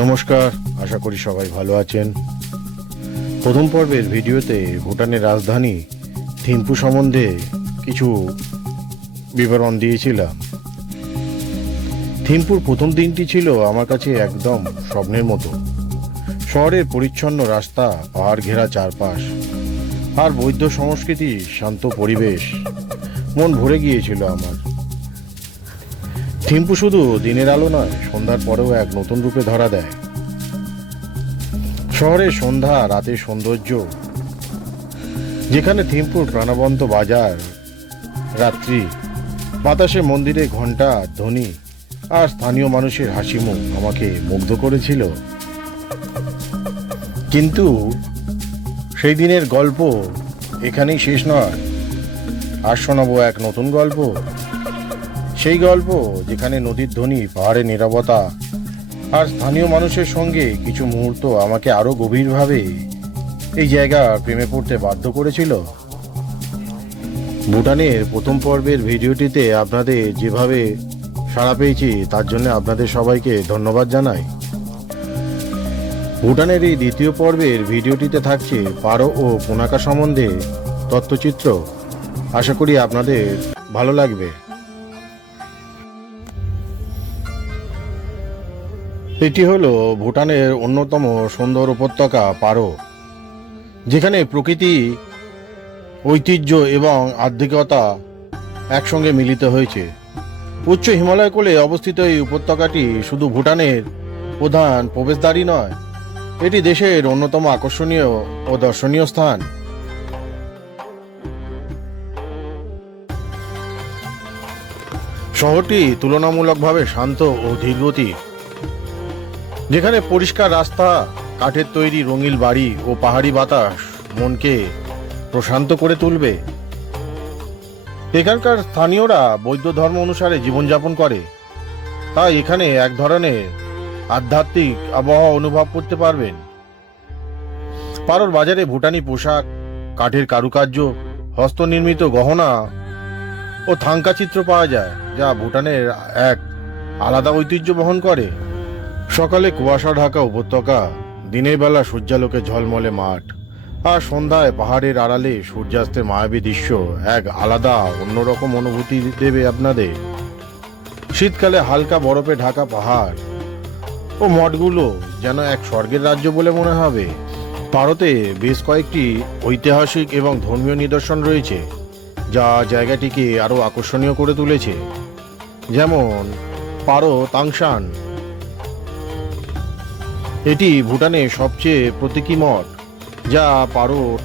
নমস্কার, আশা করি সবাই ভালো আছেন। প্রথম পর্বের ভিডিওতে ভুটানের রাজধানী থিম্পু সম্বন্ধে কিছু বিবরণ দিয়েছিলাম। থিম্পুর প্রথম দিনটি ছিল আমার কাছে একদম স্বপ্নের মতো। শহরের পরিচ্ছন্ন রাস্তা, পাহাড় ঘেরা চারপাশ আর বৌদ্ধ সংস্কৃতি, শান্ত পরিবেশ, মন ভরে গিয়েছিল আমার। থিম্পু শুধু দিনের আলো নয়, সন্ধ্যার পরেও এক নতুন রূপে ধরা দেয়। শহরের সন্ধ্যা, রাতের সৌন্দর্য, যেখানে থিম্পুর প্রাণবন্ত বাজার, রাত্রি, বাতাসে মন্দিরে ঘণ্টা ধ্বনি আর স্থানীয় মানুষের হাসিমুখ আমাকে মুগ্ধ করেছিল। কিন্তু সেই দিনের গল্প এখানেই শেষ নয়। আর শোনাবো এক নতুন গল্প। সেই গল্প যেখানে নদীর ধ্বনি, পাহাড়ের নীরবতা আর স্থানীয় মানুষের সঙ্গে কিছু মুহূর্ত আমাকে আরো গভীরভাবে এই জায়গা প্রেমে পড়তে বাধ্য করেছিল। ভুটানের প্রথম পর্বের ভিডিওটিতে আপনাদের যেভাবে সাড়া পেয়েছি তার জন্য আপনাদের সবাইকে ধন্যবাদ জানাই। ভুটানের এই দ্বিতীয় পর্বের ভিডিওটিতে থাকছে পারো ও পুনাকা সম্বন্ধে তথ্যচিত্র। আশা করি আপনাদের ভালো লাগবে। এটি হলো ভুটানের অন্যতম সুন্দর উপত্যকা পারো, যেখানে প্রকৃতি, ঐতিহ্য এবং আধ্যাত্মিকতা একসঙ্গে মিলিত হয়েছে। উচ্চ হিমালয় কোলে অবস্থিত এই উপত্যকাটি শুধু ভুটানের প্রধান প্রবেশদ্বারই নয়, এটি দেশের অন্যতম আকর্ষণীয় ও দর্শনীয় স্থান। শহরটি তুলনামূলকভাবে শান্ত ও ধীরগতি, যেখানে পরিষ্কার রাস্তা, কাঠের তৈরি রঙিন বাড়ি ও পাহাড়ি বাতাস মনকে প্রশান্ত করে তুলবে। এখানকার স্থানীয়রা বৌদ্ধ ধর্ম অনুসারে জীবনযাপন করে, তাই এখানে এক ধরনের আধ্যাত্মিক আবহাওয়া অনুভব করতে পারবেন। পারোর বাজারে ভুটানি পোশাক, কাঠের কারুকার্য, হস্তনির্মিত গহনা ও থাঙ্কা চিত্র পাওয়া যায়, যা ভুটানের এক আলাদা ঐতিহ্য বহন করে। সকালে কুয়াশা ঢাকা উপত্যকা, দিনের বেলা সূর্যালোকে ঝলমলে মাঠ, আর সন্ধ্যায় পাহাড়ের আড়ালে সূর্যাস্তের মায়াবী দৃশ্য এক আলাদা অন্যরকম অনুভূতি দেবে আপনাদের। শীতকালে হালকা বরফে ঢাকা পাহাড় ও মঠগুলো যেন এক স্বর্গের রাজ্য বলে মনে হবে। পারোতে বেশ কয়েকটি ঐতিহাসিক এবং ধর্মীয় নিদর্শন রয়েছে, যা জায়গাটিকে আরও আকর্ষণীয় করে তুলেছে। যেমন পারো তাংশান, এটি ভুটানের সবচেয়ে প্রতীকী মঠ, যা পারোর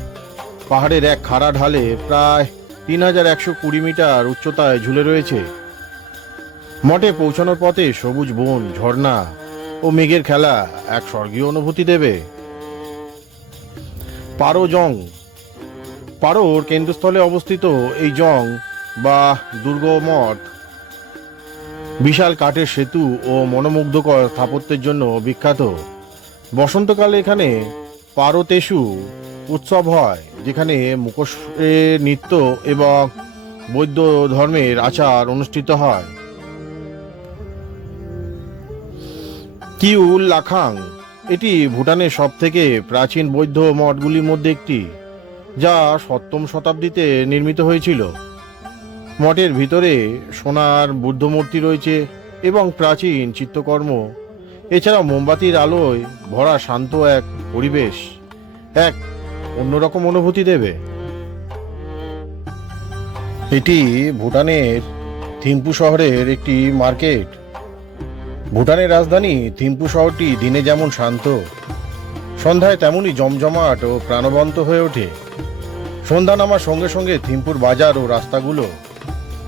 পাহাড়ের এক খাড়া ঢালে প্রায় 3120 মিটার উচ্চতায় ঝুলে রয়েছে। মঠে পৌঁছানোর পথে সবুজ বন, ঝর্ণা ও মেঘের খেলা এক স্বর্গীয় অনুভূতি দেবে। পারো জং, পারোর কেন্দ্রস্থলে অবস্থিত এই জং বা দুর্গ মঠ বিশাল কাঠের সেতু ও মনোমুগ্ধকর স্থাপত্যের জন্য বিখ্যাত। বসন্তকালে এখানে পারো তেসু উৎসব হয়, যেখানে মুখোশ নৃত্য এবং বৌদ্ধ ধর্মের আচার অনুষ্ঠিত হয়। কিউল লাখাং, এটি ভুটানের সবথেকে প্রাচীন বৌদ্ধ মঠগুলির মধ্যে একটি, যা 7ম শতাব্দীতে নির্মিত হয়েছিল। মঠের ভিতরে সোনার বুদ্ধ মূর্তি রয়েছে এবং প্রাচীন চিত্রকর্ম। এছাড়া মোমবাতির আলোয় ভরা শান্ত এক পরিবেশ এক অন্যরকম অনুভূতি দেবে। এটি ভুটানের থিম্পু শহরের একটি মার্কেট। ভুটানের রাজধানী থিম্পু শহরটি দিনে যেমন শান্ত, সন্ধ্যায় তেমনই জমজমাট ও প্রাণবন্ত হয়ে ওঠে। সন্ধ্যা নামার সঙ্গে সঙ্গে থিম্পুর বাজার ও রাস্তাগুলো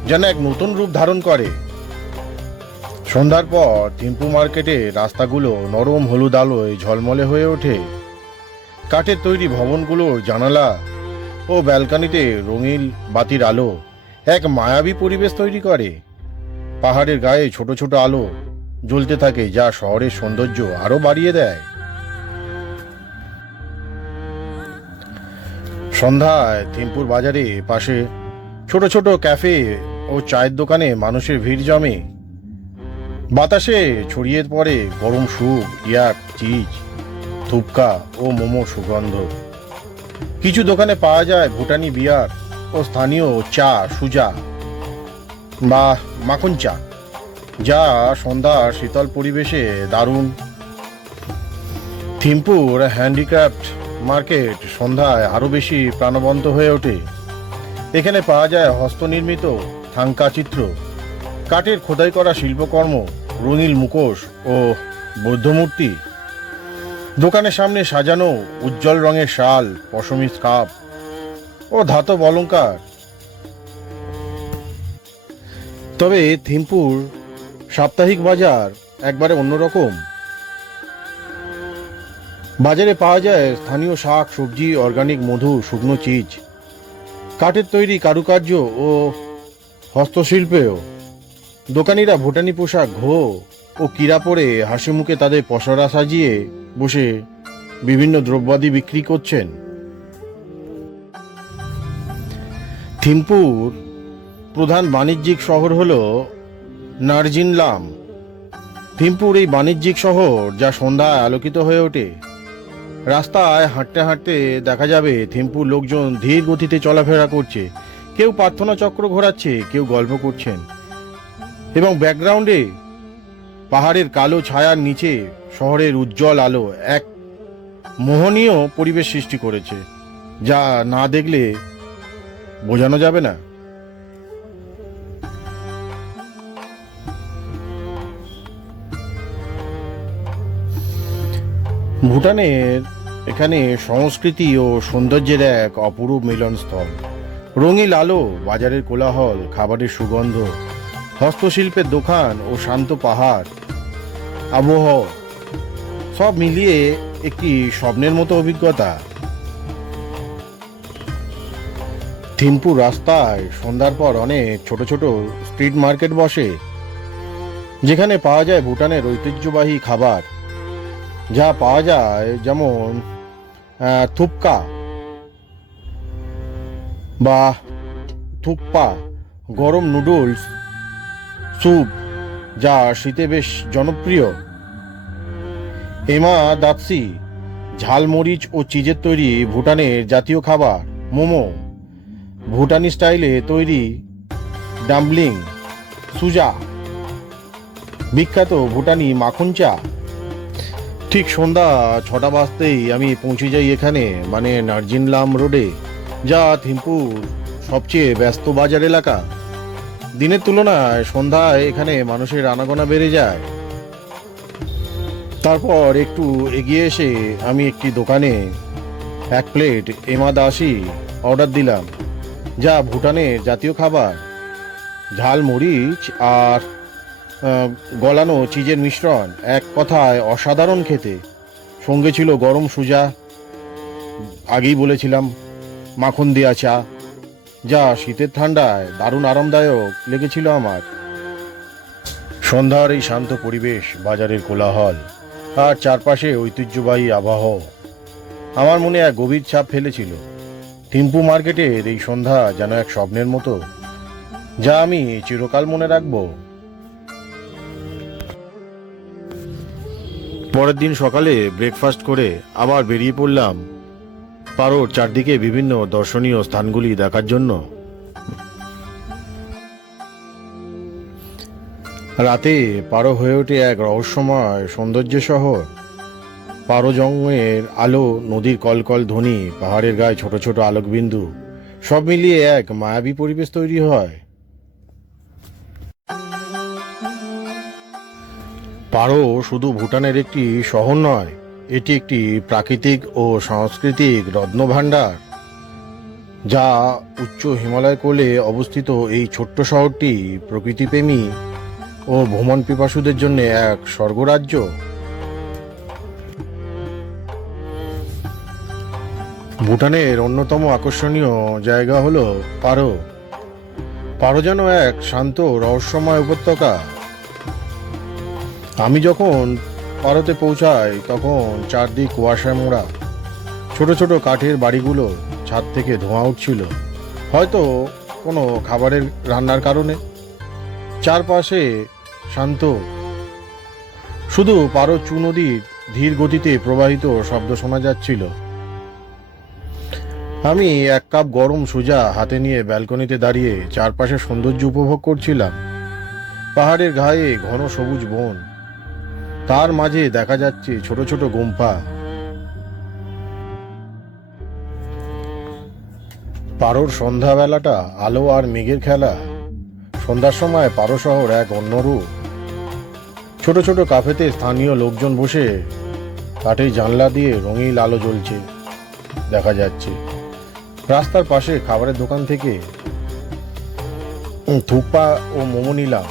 যেন এক নতুন রূপ ধারণ করে। সন্ধ্যার পর থিম্পু মার্কেটে রাস্তাগুলো নরম হলুদ আলোয় ঝলমলে হয়ে ওঠে। কাঠের তৈরি ভবনগুলোর জানালা ও ব্যালকনিতে রঙিন বাতির আলো এক মায়াবী পরিবেশ তৈরি করে। পাহাড়ের গায়ে ছোট ছোট আলো জ্বলতে থাকে, যা শহরের সৌন্দর্য আরো বাড়িয়ে দেয়। সন্ধ্যায় থিম্পুর বাজারে পাশে ছোট ছোট ক্যাফে ও চায়ের দোকানে মানুষের ভিড় জমে। বাতাসে ছড়িয়ে পড়ে গরম স্যুপ, ইয়াক, চিজ, থুপকা ও মোমোর সুগন্ধ। কিছু দোকানে পাওয়া যায় ভুটানি বিয়ার ও স্থানীয় চা, সুজা বা মাখন চা, যা সন্ধ্যার শীতল পরিবেশে দারুণ। থিম্পুর হ্যান্ডিক্রাফট মার্কেট সন্ধ্যায় আরও বেশি প্রাণবন্ত হয়ে ওঠে। এখানে পাওয়া যায় হস্তনির্মিত থাঙ্কা চিত্র, কাঠের খোদাই করা শিল্পকর্ম, রঙিন মুখোশ ও বৌদ্ধমূর্তি। দোকানের সামনে সাজানো উজ্জ্বল রঙের শাল, পশমি স্কার্ফ ও ধাতব অলংকার। তবে থিম্পুর সাপ্তাহিক বাজার একবারে অন্যরকম। বাজারে পাওয়া যায় স্থানীয় শাক, সবজি, অর্গানিক মধু, শুকনো চিজ, কাঠের তৈরি কারুকার্য ও হস্তশিল্পেও। দোকানিরা ভুটানি পোশাক, ঘো ও কিরা পরে হাসি মুখে তাদের পসরা সাজিয়ে বসে বিভিন্ন দ্রব্যাদি বিক্রি করছেন। থিম্পুর প্রধান বাণিজ্যিক শহর হল নার্জিনলাম। থিম্পুর এই বাণিজ্যিক শহর যা সন্ধ্যায় আলোকিত হয়ে ওঠে। রাস্তায় হাঁটতে হাঁটতে দেখা যাবে থিম্পুর লোকজন ধীর গতিতে চলাফেরা করছে, কেউ প্রার্থনা চক্র ঘোরাচ্ছে, কেউ গল্প করছেন, এবং ব্যাকগ্রাউন্ডে পাহাড়ের কালো ছায়ার নিচে শহরের উজ্জ্বল আলো এক মোহনীয় পরিবেশ সৃষ্টি করেছে, যা না দেখলে বোঝানো যাবে না। ভুটানের এখানে সংস্কৃতি ও সৌন্দর্যের এক অপরূপ মিলনস্থল। রঙিন আলো, বাজারের কোলাহল, খাবারের সুগন্ধ, হস্তশিল্পের দোকান ও শান্ত পাহাড় আবহাওয়া সব মিলিয়ে একটি স্বপ্নের মতো অভিজ্ঞতা। থিম্পুর রাস্তায় সন্ধ্যার পর অনেক ছোট ছোট স্ট্রিট মার্কেট বসে, যেখানে পাওয়া যায় ভুটানের ঐতিহ্যবাহী খাবার, যা পাওয়া যায় যেমন থুপকা বা থুকপা, গরম নুডলস, স্যুপ যা শীতে বেশ জনপ্রিয়, এমা দাতসি, ঝালমরিচ ও চিজের তৈরি ভুটানের জাতীয় খাবার, মোমো, ভুটানি স্টাইলে তৈরি ডাম্বলিং, সুজা, বিখ্যাত ভুটানি মাখন চা। ঠিক সন্ধ্যা 6টা বাজতেই আমি পৌঁছে যাই এখানে, মানে নার্জিনলাম রোডে, যা থিম্পুর সবচেয়ে ব্যস্ত বাজার এলাকা। দিনের তুলনায় সন্ধ্যায় এখানে মানুষের আনাগোনা বেড়ে যায়। তারপর একটু এগিয়ে এসে আমি একটি দোকানে 1 প্লেট এমাদাসি অর্ডার দিলাম, যা ভুটানের জাতীয় খাবার, ঝাল মরিচ আর গলানো চিজের মিশ্রণ, এক কথায় অসাধারণ খেতে। সঙ্গে ছিল গরম সুজা, আগেই বলেছিলাম, মাখন দেওয়া চা, যা শীতের ঠান্ডায় দারুণ আরামদায়ক লেগেছিল আমার। সন্ধ্যার এই শান্ত পরিবেশ, বাজারের কোলাহল আর চারপাশে ঐতিহ্যবাহী আবহাওয়া আমার মনে এক গভীর ছাপ ফেলেছিল। থিম্পু মার্কেটের এই সন্ধ্যা যেন এক স্বপ্নের মতো, যা আমি চিরকাল মনে রাখব। পরের দিন সকালে ব্রেকফাস্ট করে আবার বেরিয়ে পড়লাম পারোর চারদিকে বিভিন্ন দর্শনীয় স্থানগুলি দেখার জন্য। রাতে পারো হয়ে ওঠে এক রহস্যময় সৌন্দর্য শহর। পারো জঙ্গের আলো, নদীর কলকল ধ্বনি, পাহাড়ের গায়ে ছোট ছোট আলোকবিন্দু, সব মিলিয়ে এক মায়াবী পরিবেশ তৈরি হয়। পারো শুধু ভুটানের একটি শহর নয়, এটি একটি প্রাকৃতিক ও সাংস্কৃতিক রত্নভাণ্ডার। যা উচ্চ হিমালয় কোলে অবস্থিত এই ছোট্ট শহরটি প্রকৃতিপ্রেমী ও ভ্রমণ পিপাসুদের জন্য এক স্বর্গরাজ্য। ভুটানের অন্যতম আকর্ষণীয় জায়গা হলো পারো। পারো যেন এক শান্ত রহস্যময় উপত্যকা। আমি যখন পারোতে পৌঁছাই তখন চারদিক কুয়াশায় মোড়া। ছোট ছোট কাঠের বাড়িগুলো, ছাদ থেকে ধোঁয়া উঠছিল, হয়তো কোনো খাবারের রান্নার কারণে। চারপাশে শান্ত শুধু পারো চু নদীর ধীর গতিতে প্রবাহিত শব্দ শোনা যাচ্ছিল। আমি এক কাপ গরম সোজা হাতে নিয়ে ব্যালকনিতে দাঁড়িয়ে চারপাশের সৌন্দর্য উপভোগ করছিলাম। পাহাড়ের গায়ে ঘন সবুজ বন, তার মাঝে দেখা যাচ্ছে ছোট ছোট গুম্ফা। পারোর সন্ধ্যাবেলাটা আলো আর মেঘের খেলা। সন্ধ্যার সময় পারো শহর এক অন্য রূপ। ছোট ছোট কাফেতে স্থানীয় লোকজন বসে কাঠের জানলা দিয়ে রঙিন আলো জ্বলছে দেখা যাচ্ছে। রাস্তার পাশে খাবারের দোকান থেকে থুকপা ও মোমো নিলাম।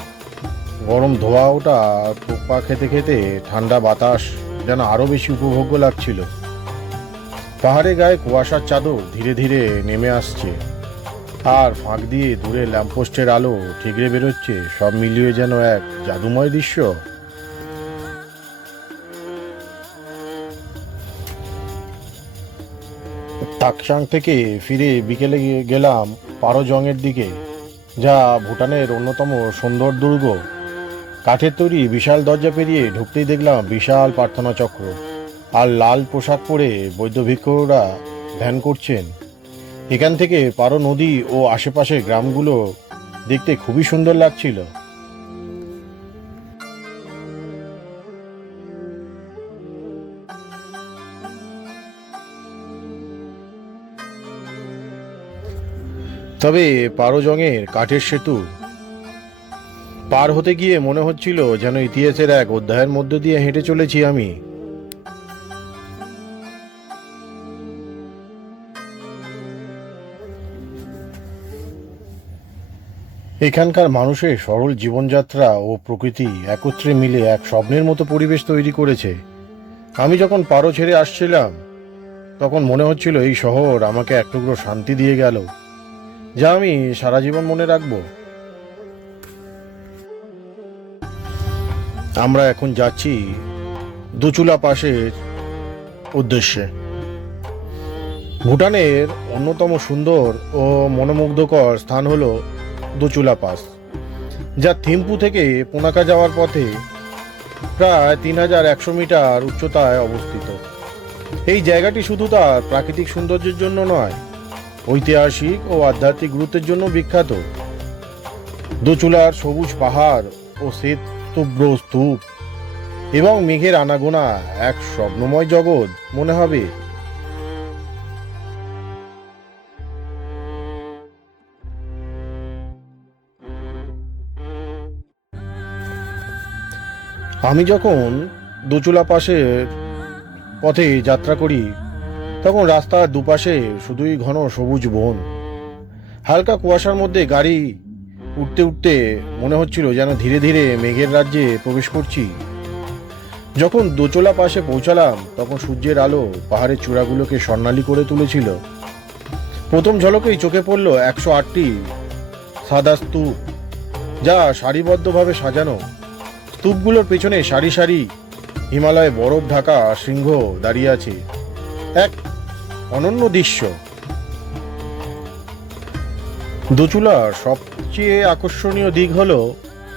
গরম ধোয়া ওটা থুকপা খেতে খেতে ঠান্ডা বাতাস যেন আরো বেশি উপভোগ্য লাগছিল। পাহাড়ে গায়ে কুয়াশার চাদর ধীরে ধীরে নেমে আসছে, আর ফাঁক দিয়ে দূরে ল্যাম্পপোস্টের আলো ঠিকরে বেরোচ্ছে। সব মিলিয়ে যেন এক জাদুময় দৃশ্য। তাকসাং থেকে ফিরে বিকেলে গেলাম পারোজংয়ের দিকে, যা ভুটানের অন্যতম সুন্দর দুর্গ। কাঠের তৈরি বিশাল দরজা পেরিয়ে ঢুকতেই দেখলাম বিশাল প্রার্থনা চক্র, আর লাল পোশাক পরে বৌদ্ধ ভিক্ষুরা ধ্যান করছেন। এখান থেকে পারো নদী ও আশেপাশের গ্রামগুলো দেখতে খুবই সুন্দর লাগছিল। তবে পারোজংয়ের কাঠের সেতু পার হতে গিয়ে মনে হচ্ছিল যেন ইতিহাসের এক অধ্যায়ের মধ্য দিয়ে হেঁটে চলেছি আমি। এখানকার মানুষের সরল জীবনযাত্রা ও প্রকৃতি একত্রে মিলে এক স্বপ্নের মতো পরিবেশ তৈরি করেছে। আমি যখন পারো ছেড়ে আসছিলাম তখন মনে হচ্ছিল এই শহর আমাকে এক টুকরো শান্তি দিয়ে গেল, যা আমি সারা জীবন মনে রাখবো। আমরা এখন যাচ্ছি দুচুলা পাসের উদ্দেশ্যে। ভুটানের অন্যতম সুন্দর ও মনোমুগ্ধকর স্থান হলো দুচুলা পাস, যা থিম্পু থেকে পুনাকা যাওয়ার পথে প্রায় 3100 মিটার উচ্চতায় অবস্থিত। এই জায়গাটি শুধু তার প্রাকৃতিক সৌন্দর্যের জন্য নয়, ঐতিহাসিক ও আধ্যাত্মিক গুরুত্বের জন্য বিখ্যাত। দোচুলার সবুজ পাহাড় ও শ্বেত স্তূপ এবং মেঘের আনাগোনা এক স্বপ্নময় জগৎ মনে হবে। আমি যখন দোচুলা পাশের পথে যাত্রা করি তখন রাস্তার দুপাশে শুধুই ঘন সবুজ বন। হালকা কুয়াশার মধ্যে গাড়ি উঠতে উঠতে মনে হচ্ছিল যেন ধীরে ধীরে মেঘের রাজ্যে প্রবেশ করছি। যখন দোচলা পাশে পৌঁছালাম তখন সূর্যের আলো পাহাড়ের চূড়াগুলোকে স্বর্ণালী করে তুলেছিল। প্রথম ঝলকেই চোখে পড়ল 108টি সাদা স্তূপ, যা সারিবদ্ধভাবে সাজানো। স্তূপগুলোর পেছনে সারি সারি হিমালয়ে বরফ ঢাকা সিংহ দাঁড়িয়ে আছে, এক অনন্য দৃশ্য। দোচুলার সবচেয়ে আকর্ষণীয় দিক হলো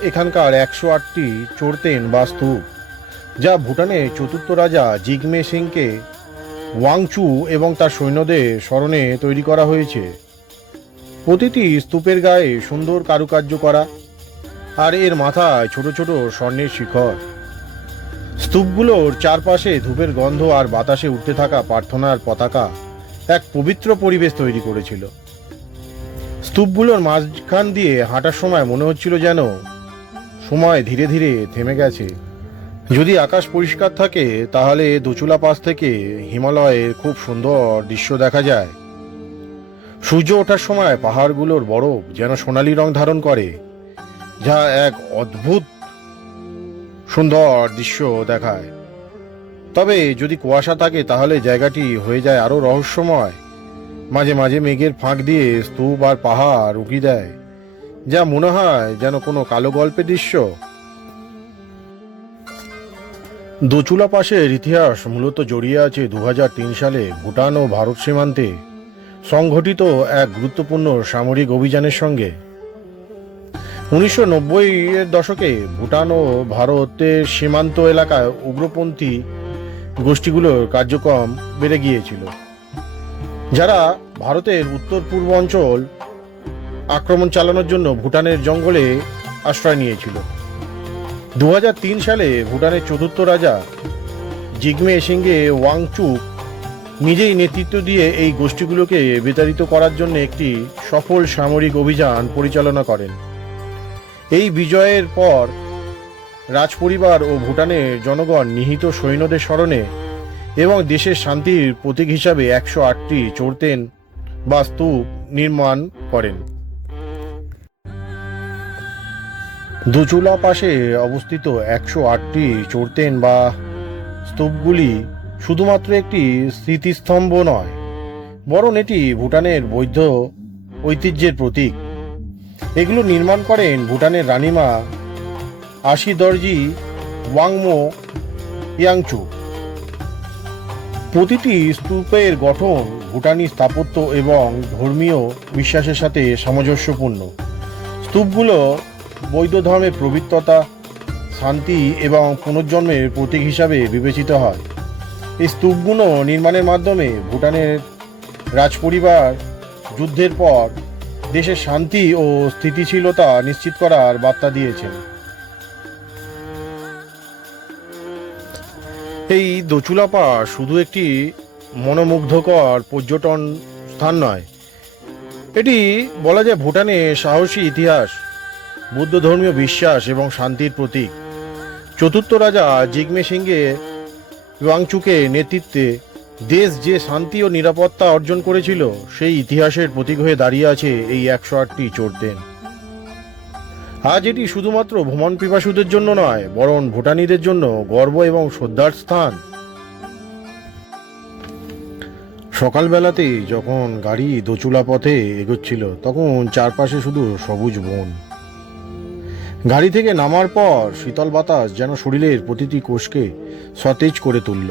এখানকার 108টি চোরতেন বা স্তূপ, যা ভুটানের চতুর্থ রাজা জিগমে সিংকে ওয়াংচু এবং তার সৈন্যদের স্মরণে তৈরি করা হয়েছে। প্রতিটি স্তূপের গায়ে সুন্দর কারুকার্য করা, আর এর মাথায় ছোট ছোট স্বর্ণের শিখর। স্তূপগুলোর চারপাশে ধূপের গন্ধ আর বাতাসে উঠতে থাকা প্রার্থনার পতাকা এক পবিত্র পরিবেশ তৈরি করেছিল। স্তূপগুলোর মাঝখান দিয়ে হাঁটার সময় মনে হচ্ছিল যেন সময় ধীরে ধীরে থেমে গেছে। যদি আকাশ পরিষ্কার থাকে তাহলে দোচুলা পাস থেকে হিমালয়ের খুব সুন্দর দৃশ্য দেখা যায়। সূর্য ওঠার সময় পাহাড়গুলোর বরফ যেন সোনালী রং ধারণ করে, যা এক অদ্ভুত সুন্দর দৃশ্য দেখায়। তবে যদি কুয়াশা থাকে তাহলে জায়গাটি হয়ে যায় আরো রহস্যময়। মাঝে মাঝে মেঘের ফাঁক দিয়ে স্তূপ আর পাহাড় উকি দেয়, যা মনে হয় যেন কোনো কালো গল্পের দৃশ্য। দোচুলা পাসের ইতিহাস মূলত জড়িয়ে আছে 2003 সালে ভুটান ও ভারত সীমান্তে সংঘটিত এক গুরুত্বপূর্ণ সামরিক অভিযানের সঙ্গে। 1990-এর দশকে ভুটান ও ভারতের সীমান্ত এলাকায় উগ্রপন্থী গোষ্ঠীগুলোর কার্যক্রম বেড়ে গিয়েছিল, যারা ভারতের উত্তর পূর্ব অঞ্চল আক্রমণ চালানোর জন্য ভুটানের জঙ্গলে আশ্রয় নিয়েছিল। 2003 সালে ভুটানের চতুর্থ রাজা জিগমে সিংহে ওয়াংচুক নিজেই নেতৃত্ব দিয়ে এই গোষ্ঠীগুলোকে বিতাড়িত করার জন্য একটি সফল সামরিক অভিযান পরিচালনা করেন। এই বিজয়ের পর রাজপরিবার ও ভুটানের জনগণ নিহত সৈন্যদের স্মরণে এবং দেশের শান্তির প্রতীক হিসাবে 108টি চোরতেন বা স্তূপ নির্মাণ করেন। দুচুলা পাশে অবস্থিত 108টি চোরতেন বা স্তূপগুলি শুধুমাত্র একটি স্মৃতিস্তম্ভ নয়, বরং এটি ভুটানের বৌদ্ধ ঐতিহ্যের প্রতীক। এগুলো নির্মাণ করেন ভুটানের রানীমা আশিদর্জি ওয়াংমো ইয়াংচুক। প্রতিটি স্তূপের গঠন ভুটানি স্থাপত্য এবং ধর্মীয় বিশ্বাসের সাথে সামঞ্জস্যপূর্ণ। স্তূপগুলো বৌদ্ধ ধর্মের পবিত্রতা, শান্তি এবং পুনর্জন্মের প্রতীক হিসাবে বিবেচিত হয়। এই স্তূপগুলো নির্মাণের মাধ্যমে ভুটানের রাজপরিবার যুদ্ধের পর দেশের শান্তি ও স্থিতিশীলতা নিশ্চিত করার বার্তা দিয়েছেন। এই দোচুলাপা শুধু একটি মনোমুগ্ধকর পর্যটন স্থান নয়, এটি বলা যায় ভুটানের সাহসী ইতিহাস, বৌদ্ধ ধর্মীয় বিশ্বাস এবং শান্তির প্রতীক। চতুর্থ রাজা জিগমে সিংহে ওয়াংচুকের নেতৃত্বে দেশ যে শান্তি ও নিরাপত্তা অর্জন করেছিল, সেই ইতিহাসের প্রতীক হয়ে দাঁড়িয়ে আছে এই 108টি চোরতেন। আজ এটি শুধুমাত্র ভ্রমণ পিপাসুদের জন্য নয়, বরং ভুটানিদের জন্য গর্ব এবং শ্রদ্ধার স্থান। সকালবেলাতে যখন গাড়ি দোচুলা পথে এগোচ্ছিল, তখন চারপাশে শুধু সবুজ বন। গাড়ি থেকে নামার পর শীতল বাতাস যেন শরীরের প্রতিটি কোষকে সতেজ করে তুলল।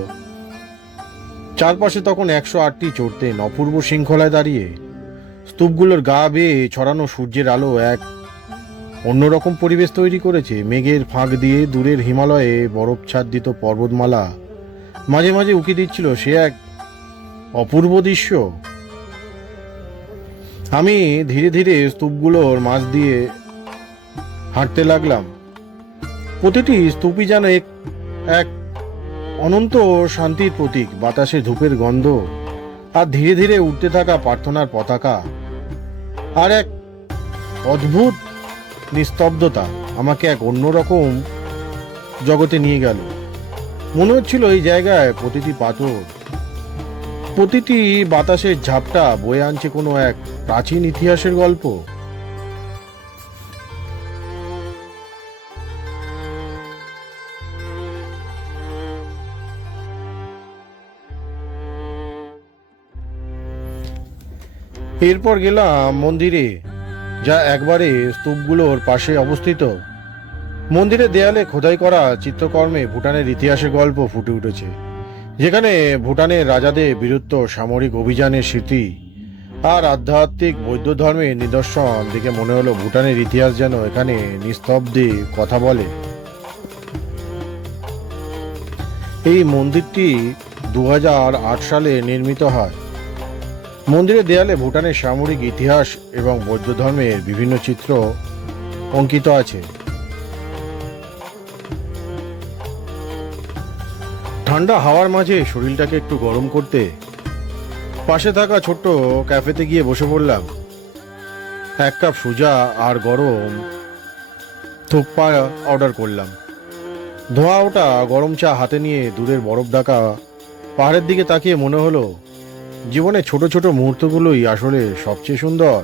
চারপাশে তখন 108টি চোরতেন অপূর্ব শৃঙ্খলায় দাঁড়িয়ে। স্তূপগুলোর গা বেয়ে ছড়ানো সূর্যের আলো এক অন্যরকম পরিবেশ তৈরি করেছে। মেঘের ফাঁক দিয়ে দূরের হিমালয়ে বরফচ্ছাদিত পর্বতমালা মাঝে মাঝে উকি দিচ্ছিল, সে এক অপূর্ব দৃশ্য। আমি ধীরে ধীরে স্তূপগুলোর মাঝ দিয়ে হাঁটতে লাগলাম। প্রতিটি স্তূপই যেন এক অনন্ত শান্তির প্রতীক। বাতাসে ধূপের গন্ধ আর ধীরে ধীরে উঠতে থাকা প্রার্থনার পতাকা আর এক অদ্ভুত নিস্তব্ধতা আমাকে এক অন্যরকম জগতে নিয়ে গেল। মনে হচ্ছিল এই জায়গায় প্রতিটি পাথর, প্রতিটি বাতাসের ঝাপটা বয়ে আনছে কোনো এক প্রাচীন ইতিহাসের গল্প। এরপর গেলাম মন্দিরে, যা একবারে স্তূপগুলোর পাশে অবস্থিত। মন্দিরের দেয়ালে খোদাই করা চিত্রকর্মে ভুটানের ইতিহাসের গল্প ফুটে উঠেছে, যেখানে ভুটানের রাজাদের বীরত্ব, সামরিক অভিযানের স্মৃতি আর আধ্যাত্মিক বৌদ্ধ ধর্মের নিদর্শন দেখে মনে হলো ভুটানের ইতিহাস যেন এখানে নিস্তব্ধে কথা বলে। এই মন্দিরটি 2008 সালে নির্মিত হয়। মন্দিরের দেয়ালে ভুটানের সামরিক ইতিহাস এবং বৌদ্ধ ধর্মের বিভিন্ন চিত্র অঙ্কিত আছে। ঠান্ডা হাওয়ার মাঝে শরীরটাকে একটু গরম করতে পাশে থাকা ছোট্ট ক্যাফেতে গিয়ে বসে পড়লাম। 1 কাপ সুজা আর গরম থুকপা অর্ডার করলাম। ধোঁয়া ওঠা গরম চা হাতে নিয়ে দূরের বরফ ঢাকা পাহাড়ের দিকে তাকিয়ে মনে হলো জীবনের ছোট ছোট মুহূর্তগুলোই আসলে সবচেয়ে সুন্দর।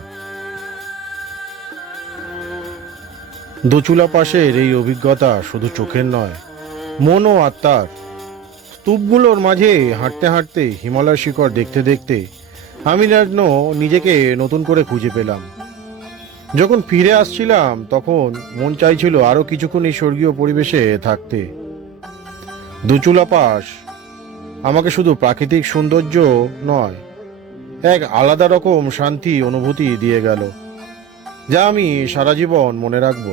দোচুলা পাশের এই অভিজ্ঞতা শুধু চোখের নয়, মন ও আত্মার। স্তূপগুলোর মাঝে হাঁটতে হাঁটতে, হিমালয় শিখর দেখতে দেখতে আমি যেন নিজেকে নতুন করে খুঁজে পেলাম। যখন ফিরে আসছিলাম তখন মন চাইছিল আরো কিছুক্ষণ এই স্বর্গীয় পরিবেশে থাকতে। দোচুলা পাস আমাকে শুধু প্রাকৃতিক সৌন্দর্য নয়, এক আলাদা রকম শান্তি অনুভূতি দিয়ে গেল। যা আমি সারা জীবন মনে রাখব।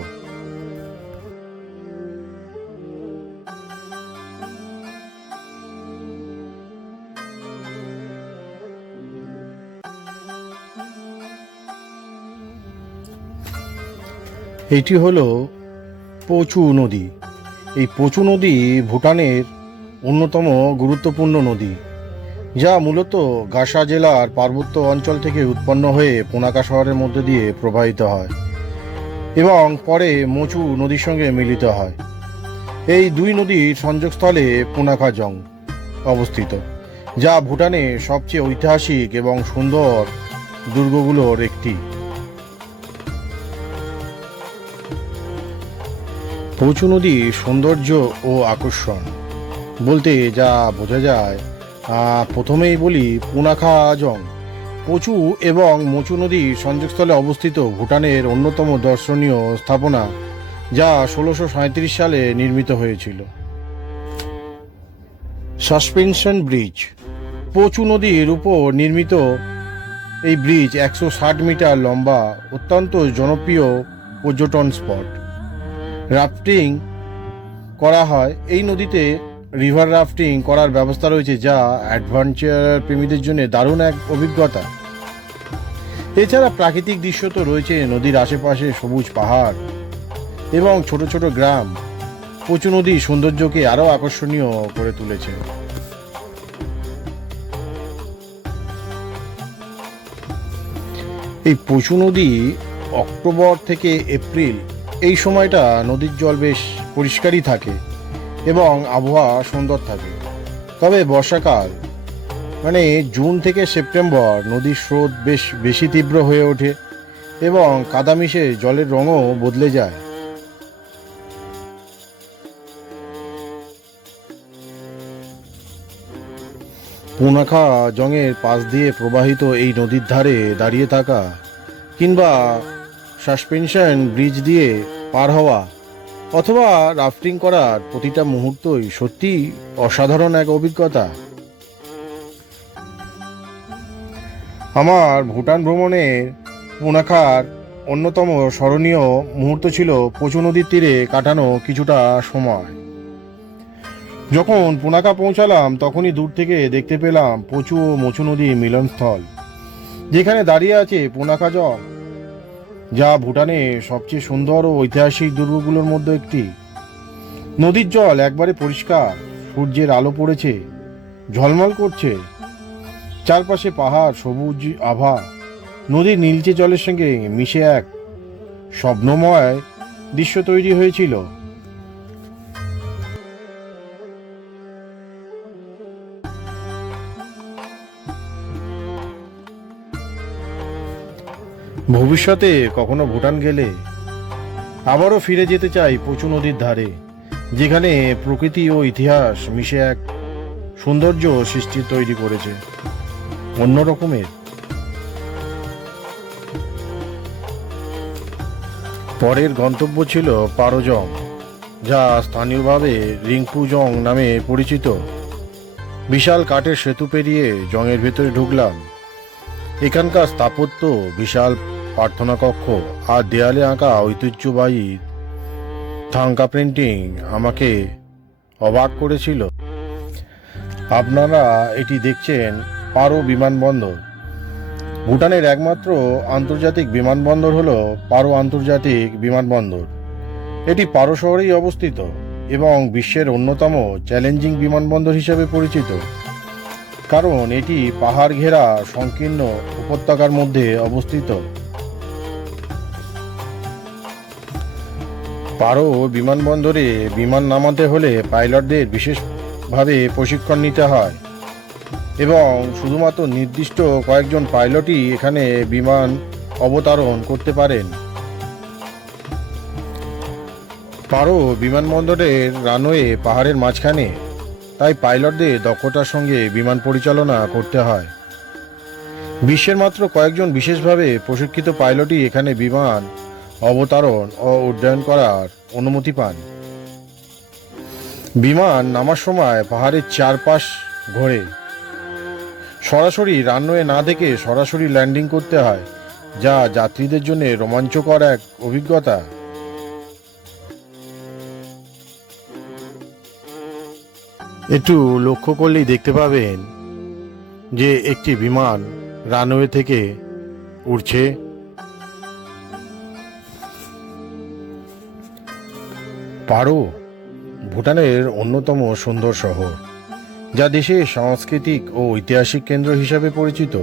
এটি হলো পচু নদী। এই পচু নদী ভুটানের অন্যতম গুরুত্বপূর্ণ নদী, যা মূলত গাসা জেলার পার্বত্য অঞ্চল থেকে উৎপন্ন হয়ে পুনাকা শহরের মধ্যে দিয়ে প্রবাহিত হয় এবং পরে মোচু নদীর সঙ্গে মিলিত হয়। এই দুই নদীর সংযোগস্থলে পুনাকা জং অবস্থিত, যা ভুটানের সবচেয়ে ঐতিহাসিক এবং সুন্দর দুর্গগুলোর একটি। পচু নদীর সৌন্দর্য ও আকর্ষণ বলতে যা বোঝা যায়, প্রথমেই বলি পুনাখা জং। পচু এবং মোচু নদীর সংযোগস্থলে অবস্থিত ভুটানের অন্যতম দর্শনীয় স্থাপনা, যা 1637 সালে নির্মিত হয়েছিল। Suspension bridge. পচু নদীর উপর নির্মিত এই ব্রিজ 160 মিটার লম্বা, অত্যন্ত জনপ্রিয় পর্যটন স্পট। রাফটিং করা হয় এই নদীতে। রিভার রাফটিং করার ব্যবস্থা রয়েছে, যা অ্যাডভেঞ্চার প্রেমীদের জন্য দারুণ এক অভিজ্ঞতা। এছাড়া প্রাকৃতিক দৃশ্য তো রয়েছে, নদীর আশেপাশে সবুজ পাহাড় এবং ছোট ছোট গ্রাম পচু নদীর সৌন্দর্যকে আরও আকর্ষণীয় করে তুলেছে। এই পচু নদী অক্টোবর থেকে এপ্রিল এই সময়টা নদীর জল বেশ পরিষ্কারই থাকে এবং আবহাওয়া সুন্দর থাকে। তবে বর্ষাকাল মানে জুন থেকে সেপ্টেম্বর নদীর স্রোত বেশ বেশি তীব্র হয়ে ওঠে এবং কাদা মিশে জলের রঙও বদলে যায়। পুনাখা জংয়ের পাশ দিয়ে প্রবাহিত এই নদীর ধারে দাঁড়িয়ে থাকা কিংবা সাসপেনশন ব্রিজ দিয়ে পার হওয়া অথবা রাফটিং করার প্রতিটা মুহূর্তই সত্যি অসাধারণ এক অভিজ্ঞতা। আমার ভুটান ভ্রমণের পুনাখার অন্যতম স্মরণীয় মুহূর্ত ছিল পচু নদীর তীরে কাটানো কিছুটা সময়। যখন পুনাকা পৌঁছালাম তখনই দূর থেকে দেখতে পেলাম পচু ও মোচু নদী মিলনস্থল, যেখানে দাঁড়িয়ে আছে পুনাকা জং, যা ভুটানের সবচেয়ে সুন্দর ও ঐতিহাসিক দুর্গগুলোর মধ্যে একটি। নদীর জল একবারে পরিষ্কার, সূর্যের আলো পড়েছে, ঝলমল করছে, চারপাশে পাহাড়, সবুজ আভা নদীর নীলচে জলের সঙ্গে মিশে এক স্বপ্নময় দৃশ্য তৈরি হয়েছিল। ভবিষ্যতে কখনো ভুটান গেলে আবারও ফিরে যেতে চাই পচু নদীর ধারে, যেখানে প্রকৃতি ও ইতিহাস মিশে এক সৌন্দর্য সৃষ্টি তৈরি করেছে অন্য রকমের। পরের গন্তব্য ছিল পারো জং, যা স্থানীয়ভাবে রিংপু জং নামে পরিচিত। বিশাল কাঠের সেতু পেরিয়ে জংয়ের ভেতরে ঢুকলাম। এখানকার স্থাপত্য, বিশাল প্রার্থনা কক্ষ আর দেয়ালে আঁকা ঐতিহ্যবাহী থাঙ্কা প্রিন্টিং আমাকে অবাক করেছিল। আপনারা এটি দেখছেন পারো বিমানবন্দর। ভুটানের একমাত্র আন্তর্জাতিক বিমানবন্দর হলো পারো আন্তর্জাতিক বিমানবন্দর। এটি পারো শহরেই অবস্থিত এবং বিশ্বের অন্যতম চ্যালেঞ্জিং বিমানবন্দর হিসেবে পরিচিত, কারণ এটি পাহাড় ঘেরা সংকীর্ণ উপত্যকার মধ্যে অবস্থিত। পারো বিমানবন্দরে বিমান নামাতে হলে পাইলটদের বিশেষভাবে প্রশিক্ষণ নিতে হয় এবং শুধুমাত্র নির্দিষ্ট কয়েকজন পাইলটই এখানে বিমান অবতরণ করতে পারেন। পারো বিমানবন্দরের রানওয়ে পাহাড়ের মাঝখানে, তাই পাইলটদের দক্ষতার সঙ্গে বিমান পরিচালনা করতে হয়। বিশ্বের মাত্র কয়েকজন বিশেষভাবে প্রশিক্ষিত পাইলটই এখানে বিমান অবতরণ ও উড্ডয়ন করার অনুমতি পান। বিমান নামার সময় পাহাড়ের চারপাশ ঘোরে, সরাসরি রানওয়ে না দেখে সরাসরি ল্যান্ডিং করতে হয় যা যাত্রীদের জন্য রোমাঞ্চকর এক অভিজ্ঞতা। একটু লক্ষ্য করলেই দেখতে পাবেন যে একটি বিমান রানওয়ে থেকে উড়ছে। পারো ভুটানের অন্যতম সুন্দর শহর, যা দেশের সাংস্কৃতিক ও ঐতিহাসিক কেন্দ্র হিসাবে পরিচিত।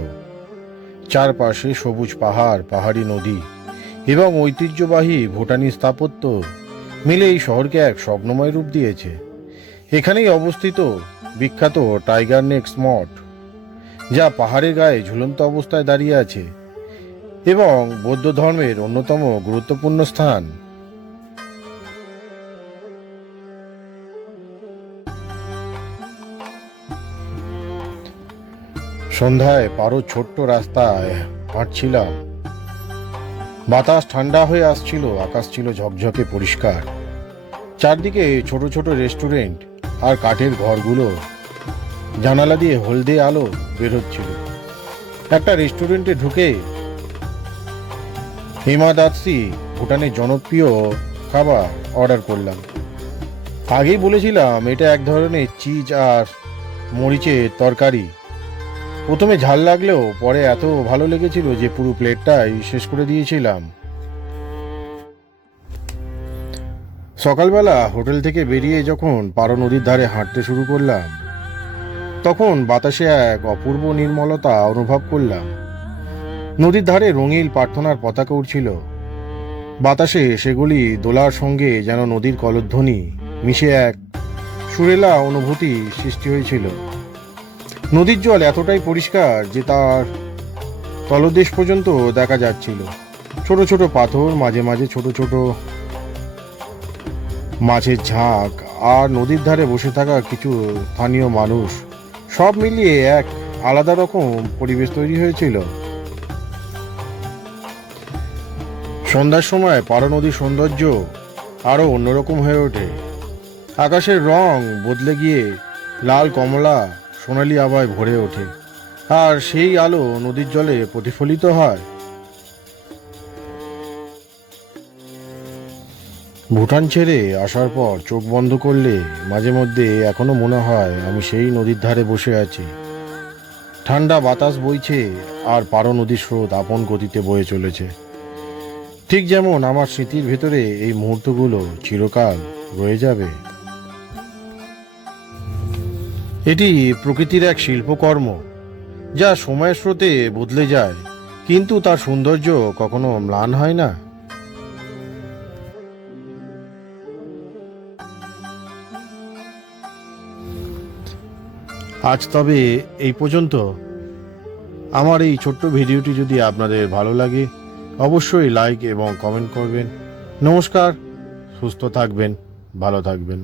চারপাশে সবুজ পাহাড়, পাহাড়ি নদী এবং ঐতিহ্যবাহী ভুটানি স্থাপত্য মিলে এই শহরকে এক স্বপ্নময় রূপ দিয়েছে। এখানেই অবস্থিত বিখ্যাত টাইগার নেক মঠ, যা পাহাড়ের গায়ে ঝুলন্ত অবস্থায় দাঁড়িয়ে আছে এবং বৌদ্ধ ধর্মের অন্যতম গুরুত্বপূর্ণ স্থান। সন্ধ্যায় পারো ছোট্ট রাস্তায় হাঁটছিলাম। বাতাস ঠান্ডা হয়ে আসছিল, আকাশ ছিল ঝকঝকে পরিষ্কার। চারদিকে ছোট ছোট রেস্টুরেন্ট আর কাঠের ঘরগুলো জানালা দিয়ে হলদে আলো বেরোচ্ছিল। একটা রেস্টুরেন্টে ঢুকে হিমাদাতসি, ভুটানের জনপ্রিয় খাবার, অর্ডার করলাম। আগেই বলেছিলাম এটা এক ধরনের চিজ আর মরিচের তরকারি। প্রথমে ঝাল লাগলেও পরে এত ভালো লেগেছিল যে পুরো প্লেটটাই শেষ করে দিয়েছিলাম। সকালবেলা হোটেল থেকে বেরিয়ে যখন পারো নদীর ধারে হাঁটতে শুরু করলাম, তখন বাতাসে এক অপূর্ব নির্মলতা অনুভব করলাম। নদীর ধারে রঙিন প্রার্থনার পতাকা উড়ছিল। বাতাসে সেগুলি দোলার সঙ্গে যেন নদীর কলধ্বনি মিশে এক সুরেলা অনুভূতি সৃষ্টি হয়েছিল। নদীর জল এতটাই পরিষ্কার যে তার তলদেশ পর্যন্ত দেখা যাচ্ছিল। ছোট ছোট পাথর, মাঝে মাঝে ছোট ছোট মাছের ঝাঁক, আর নদীর ধারে বসে থাকা কিছু স্থানীয় মানুষ, সব মিলিয়ে এক আলাদা রকম পরিবেশ তৈরি হয়েছিল। সন্ধ্যার সময় পারো নদীর সৌন্দর্য আরো অন্যরকম হয়ে ওঠে। আকাশের রং বদলে গিয়ে লাল, কমলা, সোনালি আভায় ভরে ওঠে, আর সেই আলো নদীর জলে প্রতিফলিত হয়। ভুটান ছেড়ে আসার পর চোখ বন্ধ করলে মাঝে মধ্যে এখনো মনে হয় আমি সেই নদীর ধারে বসে আছি। ঠান্ডা বাতাস বইছে আর পারো নদীর স্রোত আপন গতিতে বয়ে চলেছে। ঠিক যেমন আমার স্মৃতির ভেতরে এই মুহূর্তগুলো চিরকাল রয়ে যাবে। এটি প্রকৃতির এক শিল্পকর্ম, যা সময়ের স্রোতে বদলে যায়, কিন্তু তার সৌন্দর্য কখনো ম্লান হয় না। আজ তবে এই পর্যন্ত। আমার এই ছোট্ট ভিডিওটি যদি আপনাদের ভালো লাগে, অবশ্যই লাইক এবং কমেন্ট করবেন। নমস্কার, সুস্থ থাকবেন, ভালো থাকবেন।